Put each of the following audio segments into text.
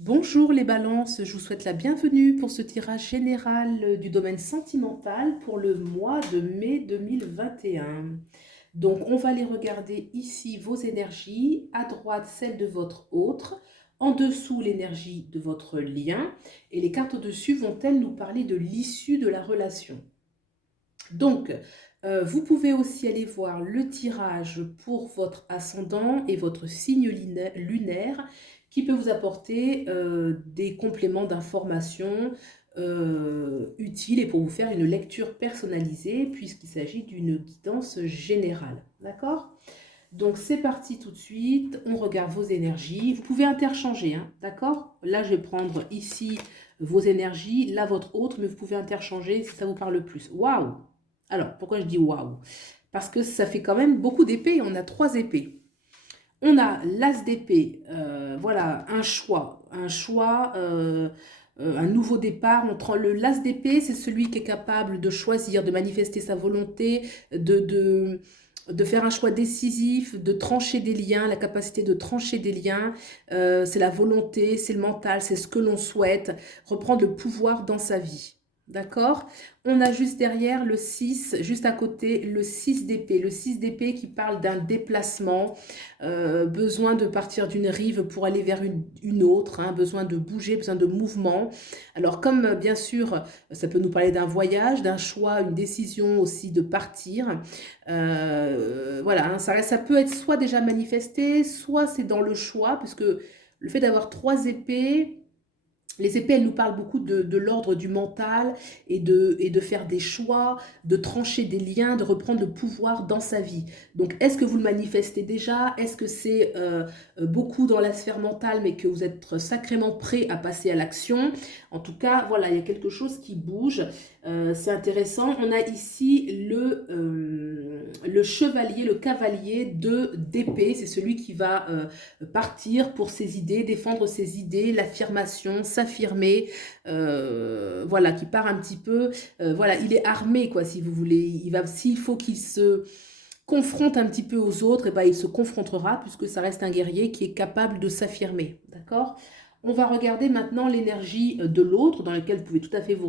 Bonjour les balances, je vous souhaite la bienvenue pour ce tirage général du domaine sentimental pour le mois de mai 2021. Donc on va aller regarder ici vos énergies, à droite celle de votre autre, en dessous l'énergie de votre lien et les cartes au-dessus vont-elles nous parler de l'issue de la relation. Donc, vous pouvez aussi aller voir le tirage pour votre ascendant et votre signe lunaire qui peut vous apporter des compléments d'informations utiles et pour vous faire une lecture personnalisée puisqu'il s'agit d'une guidance générale. D'accord? Donc c'est parti tout de suite, on regarde vos énergies. Vous pouvez interchanger, hein, d'accord? Là je vais prendre ici vos énergies, là votre autre, mais vous pouvez interchanger si ça vous parle plus. Waouh! Alors pourquoi je dis waouh? Parce que ça fait quand même beaucoup d'épées, on a 3 épées. On a l'as d'épée, voilà, un nouveau départ. L'as d'épée, c'est celui qui est capable de choisir, de manifester sa volonté, de, de, de faire un choix décisif, de trancher des liens, la capacité de trancher des liens. C'est la volonté, c'est le mental, c'est ce que l'on souhaite, reprendre le pouvoir dans sa vie. D'accord? On a juste derrière le 6, juste à côté, le 6 d'épée. Le 6 d'épée qui parle d'un déplacement, besoin de partir d'une rive pour aller vers une autre, hein, besoin de bouger, besoin de mouvement. Alors comme bien sûr, ça peut nous parler d'un voyage, d'un choix, une décision aussi de partir. Voilà, hein, ça peut être soit déjà manifesté, soit c'est dans le choix, puisque le fait d'avoir 3 épées, les épées, elles nous parlent beaucoup de l'ordre du mental et de faire des choix, de trancher des liens, de reprendre le pouvoir dans sa vie. Donc, est-ce que vous le manifestez déjà? Est-ce que c'est beaucoup dans la sphère mentale, mais que vous êtes sacrément prêt à passer à l'action? En tout cas, voilà, il y a quelque chose qui bouge. C'est intéressant. On a ici le chevalier, le cavalier d'épée. C'est celui qui va partir pour ses idées, défendre ses idées, l'affirmation, s'affirmer, voilà, qui part un petit peu, voilà, il est armé, quoi, si vous voulez. S'il faut qu'il se confronte un petit peu aux autres, et ben, il se confrontera, puisque ça reste un guerrier qui est capable de s'affirmer, d'accord? On va regarder maintenant l'énergie de l'autre, dans laquelle vous pouvez tout à fait vous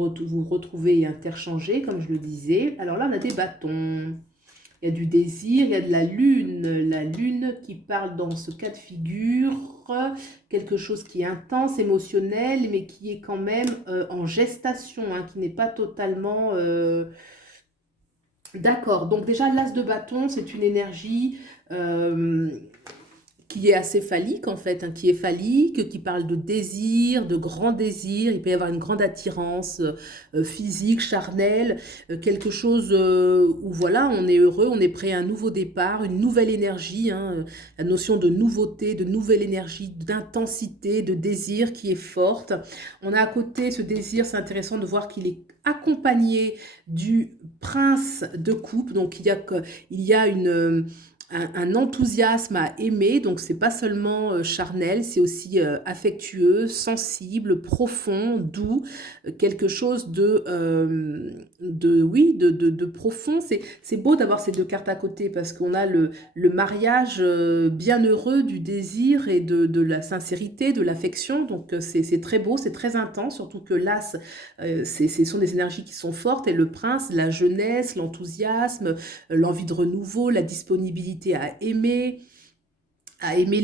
retrouver et interchanger, comme je le disais. Alors là, on a des bâtons. Il y a du désir, il y a de la lune qui parle dans ce cas de figure, quelque chose qui est intense, émotionnel, mais qui est quand même en gestation, hein, qui n'est pas totalement d'accord. Donc déjà, l'as de bâton, c'est une énergie qui est assez phallique en fait, hein, qui est phallique, qui parle de désir, de grand désir. Il peut y avoir une grande attirance physique, charnelle, quelque chose où voilà, on est heureux, on est prêt à un nouveau départ, une nouvelle énergie, hein, la notion de nouveauté, de nouvelle énergie, d'intensité, de désir qui est forte. On a à côté ce désir, c'est intéressant de voir qu'il est accompagné du prince de coupe, donc il y a un enthousiasme à aimer, donc c'est pas seulement charnel, c'est aussi affectueux, sensible, profond, doux, quelque chose oui, de profond. C'est beau d'avoir ces 2 cartes à côté parce qu'on a le mariage bienheureux du désir et de la sincérité, de l'affection, donc c'est très beau, c'est très intense, surtout que l'as, ce sont des énergies qui sont fortes et le prince, la jeunesse, l'enthousiasme, l'envie de renouveau, la disponibilité à aimer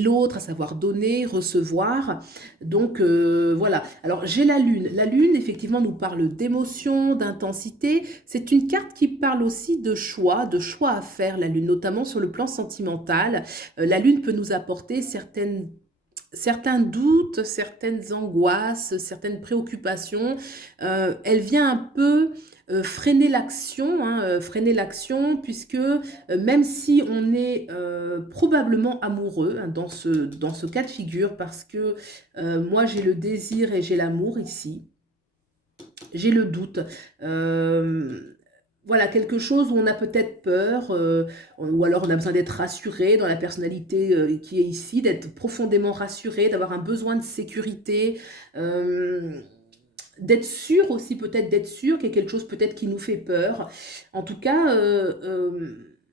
l'autre, à savoir donner, recevoir. Donc voilà. Alors j'ai la lune. La lune, effectivement, nous parle d'émotion, d'intensité. C'est une carte qui parle aussi de choix à faire, la lune, notamment sur le plan sentimental. La lune peut nous apporter certains doutes, certaines angoisses, certaines préoccupations. Elle vient un peu freiner l'action, puisque même si on est probablement amoureux, hein, dans ce cas de figure, parce que moi j'ai le désir et j'ai l'amour ici, j'ai le doute. Voilà, quelque chose où on a peut-être peur, ou alors on a besoin d'être rassuré dans la personnalité qui est ici, d'être profondément rassuré, d'avoir un besoin de sécurité, d'être sûr aussi, peut-être d'être sûr qu'il y a quelque chose peut-être qui nous fait peur. En tout cas,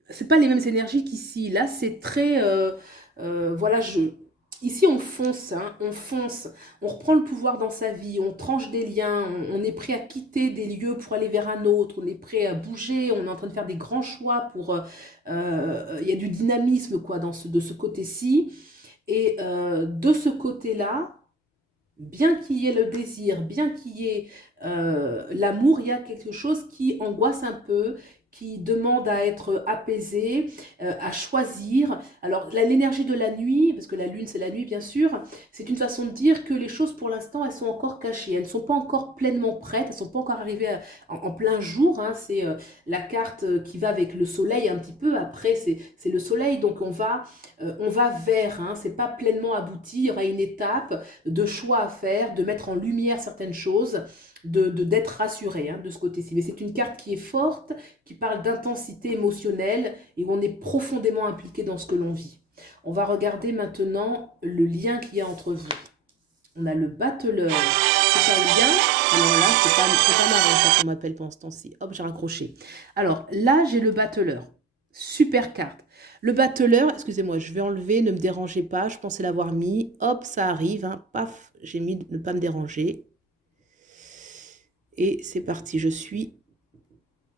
c'est pas les mêmes énergies qu'ici. Là, c'est très, voilà, Ici, on fonce, hein, on fonce, on reprend le pouvoir dans sa vie, on tranche des liens, on est prêt à quitter des lieux pour aller vers un autre, on est prêt à bouger, on est en train de faire des grands choix pour... il y a du dynamisme quoi, de ce côté-ci. Et de ce côté-là, bien qu'il y ait le désir, bien qu'il y ait l'amour, il y a quelque chose qui angoisse un peu, qui demande à être apaisé, à choisir. Alors l'énergie de la nuit, parce que la lune c'est la nuit bien sûr, c'est une façon de dire que les choses pour l'instant elles sont encore cachées, elles ne sont pas encore pleinement prêtes, elles ne sont pas encore arrivées en plein jour, hein. C'est la carte qui va avec le soleil un petit peu, après c'est le soleil, donc on va vers, hein, c'est pas pleinement abouti, il y aura une étape de choix à faire, de mettre en lumière certaines choses, d'être rassuré hein, de ce côté-ci. Mais c'est une carte qui est forte, qui parle d'intensité émotionnelle et où on est profondément impliqué dans ce que l'on vit. On va regarder maintenant le lien qu'il y a entre vous. On a le battleur. C'est un lien. Alors là, c'est pas marrant ça qu'on m'appelle pendant ce temps-ci. Hop, j'ai raccroché. Alors là, j'ai le battleur. Super carte. Le battleur, excusez-moi, je vais enlever, ne me dérangez pas, je pensais l'avoir mis. Hop, ça arrive, hein, paf, j'ai mis ne pas me déranger. Et c'est parti, je suis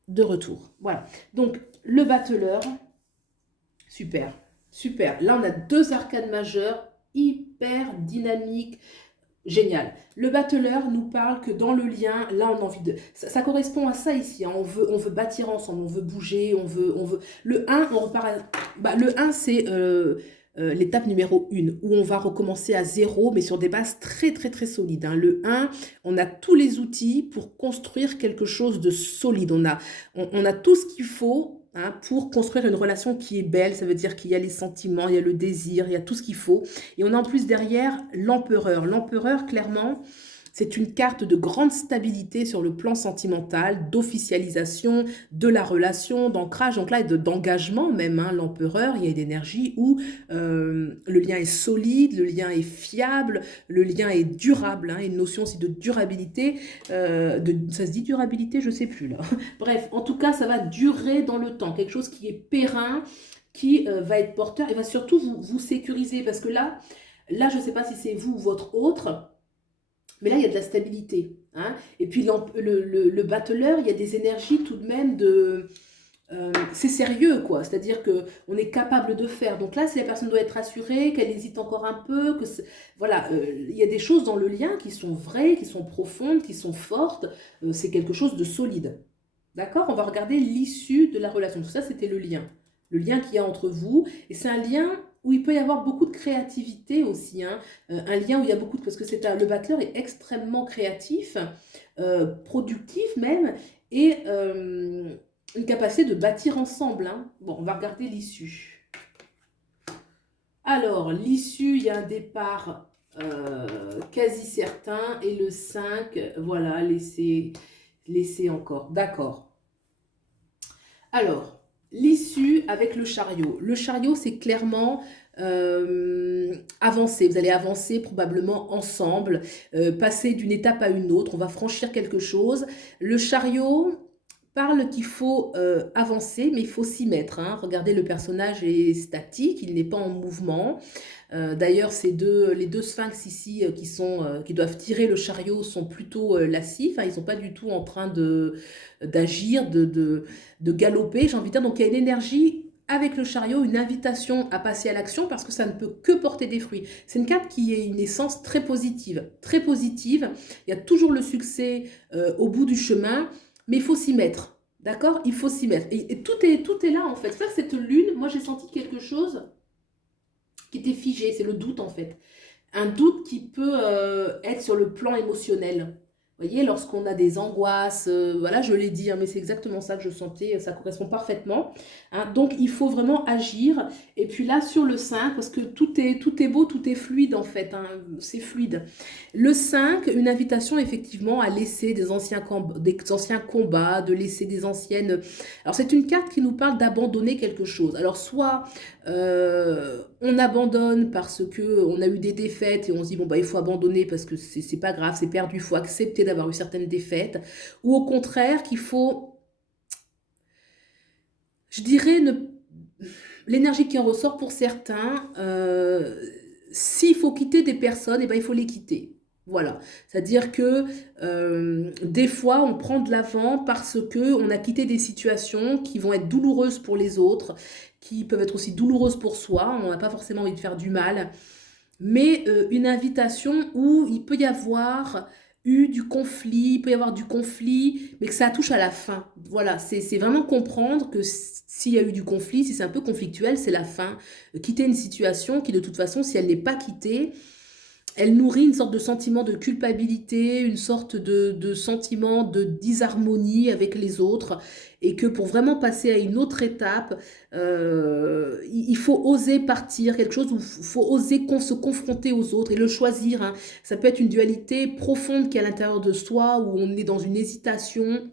de retour. Voilà, donc le battleur, super, super. Là, on a deux arcanes majeures, hyper dynamiques, génial. Le battleur nous parle que dans le lien, là on a envie de... Ça correspond à ça ici, hein. On veut bâtir ensemble, on veut bouger, on veut... Le 1, on repart à... le 1 c'est l'étape numéro 1, où on va recommencer à zéro, mais sur des bases très très très solides, hein. Le 1, on a tous les outils pour construire quelque chose de solide. On a tout ce qu'il faut hein, pour construire une relation qui est belle. Ça veut dire qu'il y a les sentiments, il y a le désir, il y a tout ce qu'il faut. Et on a en plus derrière l'empereur. L'empereur, clairement, c'est une carte de grande stabilité sur le plan sentimental, d'officialisation de la relation, d'ancrage, donc là, d'engagement même. Hein, l'empereur, il y a une énergie où le lien est solide, le lien est fiable, le lien est durable. Hein, une notion aussi de durabilité. Ça se dit durabilité, je ne sais plus là. Bref, en tout cas, ça va durer dans le temps. Quelque chose qui est périn, qui va être porteur et va surtout vous sécuriser. Parce que là je ne sais pas si c'est vous ou votre autre, mais là, il y a de la stabilité. Hein. Et puis, le battleur, il y a des énergies tout de même de... c'est sérieux, quoi. C'est-à-dire qu'on est capable de faire. Donc là, si la personne doit être rassurée, qu'elle hésite encore un peu, voilà, il y a des choses dans le lien qui sont vraies, qui sont profondes, qui sont fortes. C'est quelque chose de solide. D'accord? On va regarder l'issue de la relation. Tout ça, c'était le lien. Le lien qu'il y a entre vous. Et c'est un lien où il peut y avoir beaucoup de créativité aussi. Hein. Un lien où il y a beaucoup de... Parce que le battleur est extrêmement créatif, productif même, et une capacité de bâtir ensemble. Hein. Bon, on va regarder l'issue. Alors, l'issue, il y a un départ quasi certain, et le 5, voilà, laissez encore. D'accord. Alors, l'issue avec le chariot. Le chariot, c'est clairement avancer. Vous allez avancer probablement ensemble, passer d'une étape à une autre. On va franchir quelque chose. Le chariot parle qu'il faut avancer, mais il faut s'y mettre. Hein. Regardez, le personnage est statique, il n'est pas en mouvement. D'ailleurs, les deux sphinx ici qui doivent tirer le chariot sont plutôt lascifs. Hein. Ils ne sont pas du tout en train d'agir, de galoper, j'ai envie de dire. Donc, il y a une énergie avec le chariot, une invitation à passer à l'action parce que ça ne peut que porter des fruits. C'est une carte qui est une essence très positive. Très positive. Il y a toujours le succès au bout du chemin, mais il faut s'y mettre. D'accord? Il faut s'y mettre. Et tout est là, en fait. C'est ça que cette lune, moi, j'ai senti quelque chose qui était figé, c'est le doute en fait. Un doute qui peut être sur le plan émotionnel. Vous voyez, lorsqu'on a des angoisses, voilà, je l'ai dit, hein, mais c'est exactement ça que je sentais, ça correspond parfaitement. Hein, donc, il faut vraiment agir. Et puis là, sur le 5, parce que tout est beau, tout est fluide en fait, hein, c'est fluide. Le 5, une invitation effectivement à laisser des anciens combats, de laisser des anciennes... Alors, c'est une carte qui nous parle d'abandonner quelque chose. Alors, soit on abandonne parce qu'on a eu des défaites et on se dit, bon, bah, il faut abandonner parce que c'est pas grave, c'est perdu, il faut accepter d'avoir eu certaines défaites. Ou au contraire, qu'il faut, je dirais, l'énergie qui en ressort pour certains, s'il faut quitter des personnes, eh ben, il faut les quitter. Voilà. C'est-à-dire que des fois, on prend de l'avant parce que on a quitté des situations qui vont être douloureuses pour les autres, qui peuvent être aussi douloureuses pour soi. On n'a pas forcément envie de faire du mal, mais une invitation où il peut y avoir eu du conflit, il peut y avoir du conflit, mais que ça touche à la fin. Voilà, c'est vraiment comprendre que s'il y a eu du conflit, si c'est un peu conflictuel, c'est la fin. Quitter une situation qui, de toute façon, si elle n'est pas quittée, elle nourrit une sorte de sentiment de culpabilité, une sorte de sentiment de disharmonie avec les autres, et que pour vraiment passer à une autre étape, il faut oser partir, quelque chose où il faut oser se confronter aux autres et le choisir, hein. Ça peut être une dualité profonde qui est à l'intérieur de soi, où on est dans une hésitation,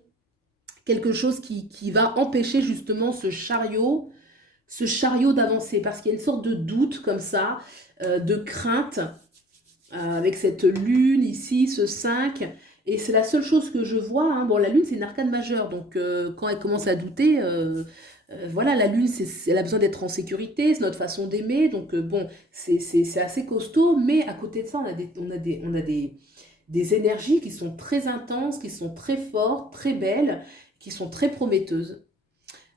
quelque chose qui va empêcher justement ce chariot d'avancer, parce qu'il y a une sorte de doute comme ça, de crainte, avec cette lune ici, ce 5. Et c'est la seule chose que je vois, hein. Bon, la lune, c'est une arcane majeure, donc quand elle commence à douter, voilà, la lune, elle a besoin d'être en sécurité, c'est notre façon d'aimer, donc bon, c'est assez costaud, mais à côté de ça, on a des énergies qui sont très intenses, qui sont très fortes, très belles, qui sont très prometteuses.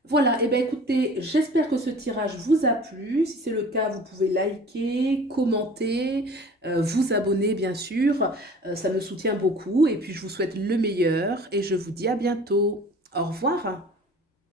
Voilà, et bien écoutez, j'espère que ce tirage vous a plu. Si c'est le cas, vous pouvez liker, commenter, vous abonner bien sûr. Ça me soutient beaucoup et puis je vous souhaite le meilleur et je vous dis à bientôt. Au revoir.